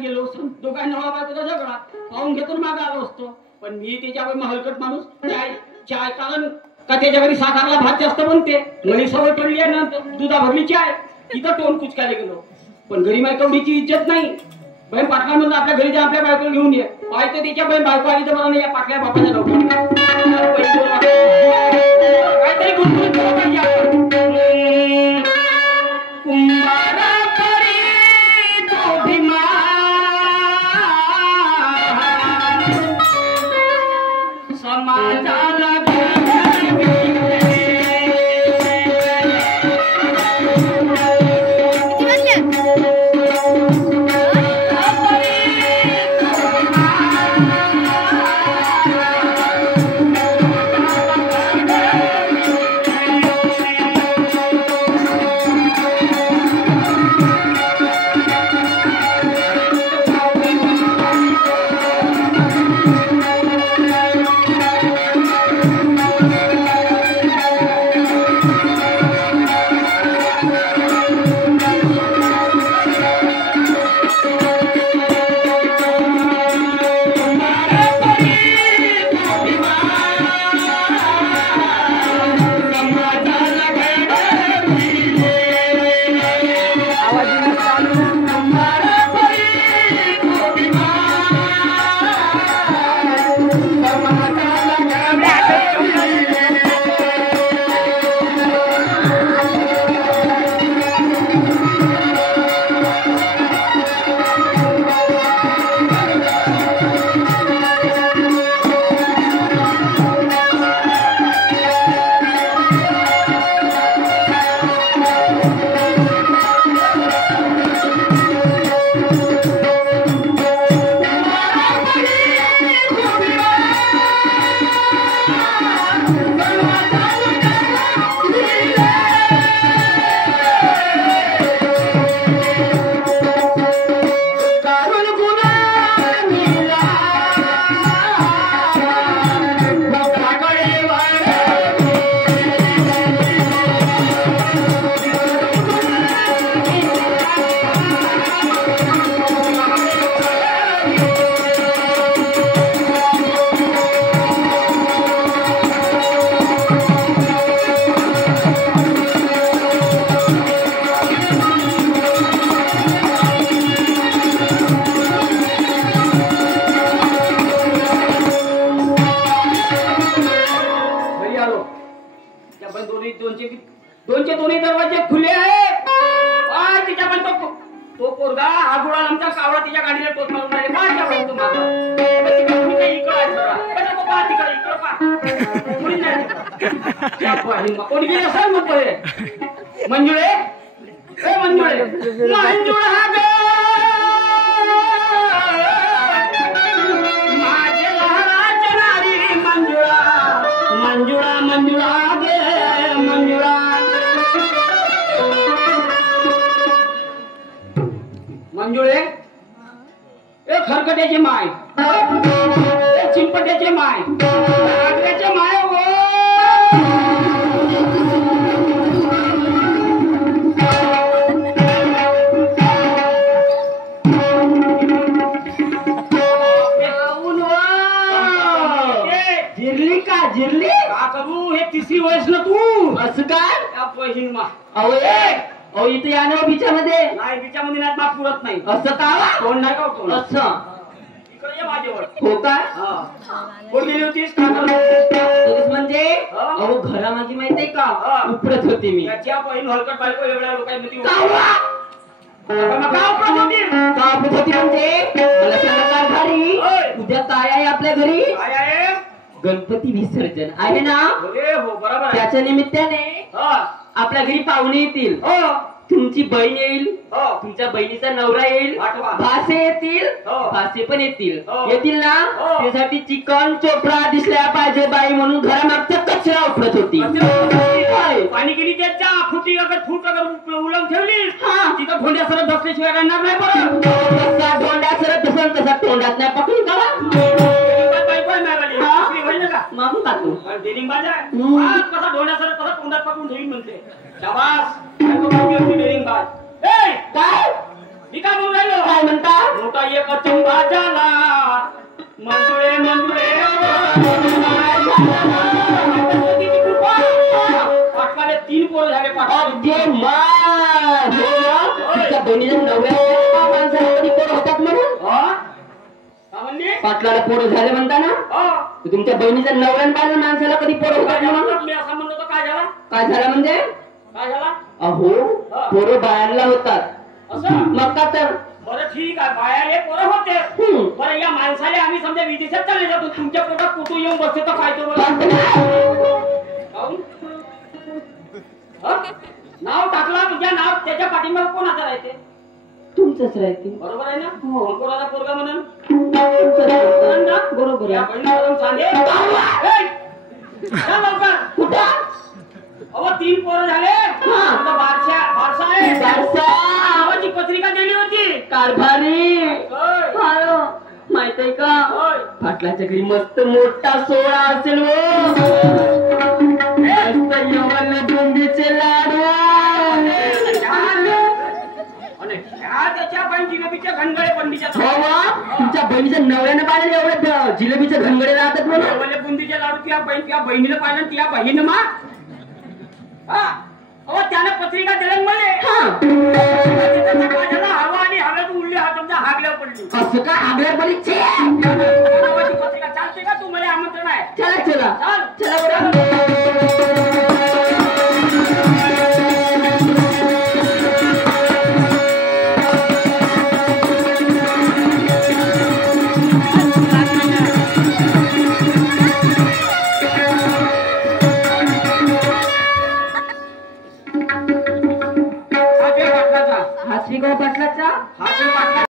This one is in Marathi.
गेलो दोघांना नवरा बायकोचा झगडा पाहून घेतो मागे आलो असतो पण मी त्याच्यावर हलकट माणूस चाय कारण का त्याच्या घरी साखरला भात जास्त बनते घरी सवय पडली आहे ना दुधा भरली चाय तिथं टोन कुचकायला गेलो पण घरी माझ्या कवडीची इज्जत नाही बहीण पाटला म्हणून आपल्या घरी जा आपल्या बायकोला घेऊन ये पाहिजे त्याच्या बहीण बायको आली तर मला या पाटल्या बापाच्या नव्हतं काहीतरी गुंतवणूक केलं पाहिजे आपण कुंभारा परी तो भीमा समाजाला दोन्ही दरवाजे खुले आहेत तिच्या पण तो पोरगा हा गुळा आमचा कावळा तिच्या गाडीला टोच मारून राहिले माझ्या म्हणतो माझा कोणी गेले असेल मग मंजुळे मंजुळे मंजुळा हा माझे लहराच्या नारी मंजुळा मंजुळा मंजुळा गे मंजुळा मंजुळे ए खरकट्याचे माय ए चिंपट्याचे माय आगऱ्याचे माय वो जिरली का जिरली का करू हे तिसरी वयस ना तू असं काय बहीण मा अहो इथे या ना बिचामध्ये नाही बिचामध्ये नाही माप पुरत नाही असं का कोण नाही का कोण असं इकडे ये माझ्यावर हो काय कोण गेली होतीस का म्हणजे अहो घरामध्ये माहितीये का उपरत होती मी त्याच्या बहीण हलकट बायको एवढ्या लोकांमध्ये म्हणजे मला सांगा घरी उद्या काय आहे आपल्या घरी काय आहे गणपती विसर्जन आहे ना हो बरोबर त्याच्या निमित्ताने आपल्या घरी पाहुणे येतील तुमची बहीण येईल तुमच्या बहिणीचा नवरा येईल भासे येतील भासे पण येतील ना त्यासाठी चिकन चोपडा दिसल्या पाहिजे बाई म्हणून घरामागचा कचरा उपडत होती पाणी गेली त्याच्या फुटी अगर फूट अगर उलम ठेवली तिथं ढोंड्या सरत बसल्याशिवाय राहणार नाही बरं ढोंड्या सरत बसून तसा तोंडात नाही पकडून काढा मागून टाकतो कसा ढोंड्या सरत कसा तोंडात पकडून ठेवीन म्हणते शाबास काय मी काय म्हणून राहिलो? काय म्हणता? मोठा एक चंबा झाला मंजुळे मंजुळे पाटलाले 3 पोरं झाले पाटलाले. तुमच्या बहिणीच्या नवऱ्या माणसाला कधी पोरं होतात म्हणून काय म्हणली? पाटलाला पोरं झाले म्हणता ना? तुमच्या बहिणीच्या नवऱ्या माणसाला कधी पोरं होतात म्हणून? मी असं म्हणतो काय झाला? काय झालं म्हणजे? काय झाला? अहो पोरं बायांना होतात. असं मग का तर बरं ठीक आहे, बायाले पोरं होते. बरं या माणसाले आम्ही समजा विदेशात चालले जातो, तुमच्या पोटात कुठून येऊन बसते तर काय तो नाव टाकला तुझ्या नाव त्याच्या पाठीमागे कोणाचं राहते? तुमचंच राहते. बरोबर आहे ना? कोणाचा पोरगा म्हणून बरोबर या आहे. बहिणीवरून सांगे लवकर कुठं? अहो 3 पोरं झाले. बारसा आहे नावाची पत्रिका दिली होती. कारभारी माहित आहे का? पाटलाच्या घरी मस्त मोठा सोहळा असेल बुंदीचे लाडू त्याच्या पण जिलेबीच्या घनगडे पंडीच्या तुमच्या बहिणीच्या नवऱ्यानं पाहिजे एवढे जिलेबीचे घनगडे राहतात म्हणून. बुंदीचे लाडू त्या बहिणीला पाहिजे त्या बहिणीनं मा अहो त्याने पत्रिका दिलं मला हवा आणि हव्यात उडली हा समजा हागल्यावर पडली. असं का? हागल्यावर पडली पत्रिका चालते का? तू मला आमंत्रण आहे. चला चला चल चला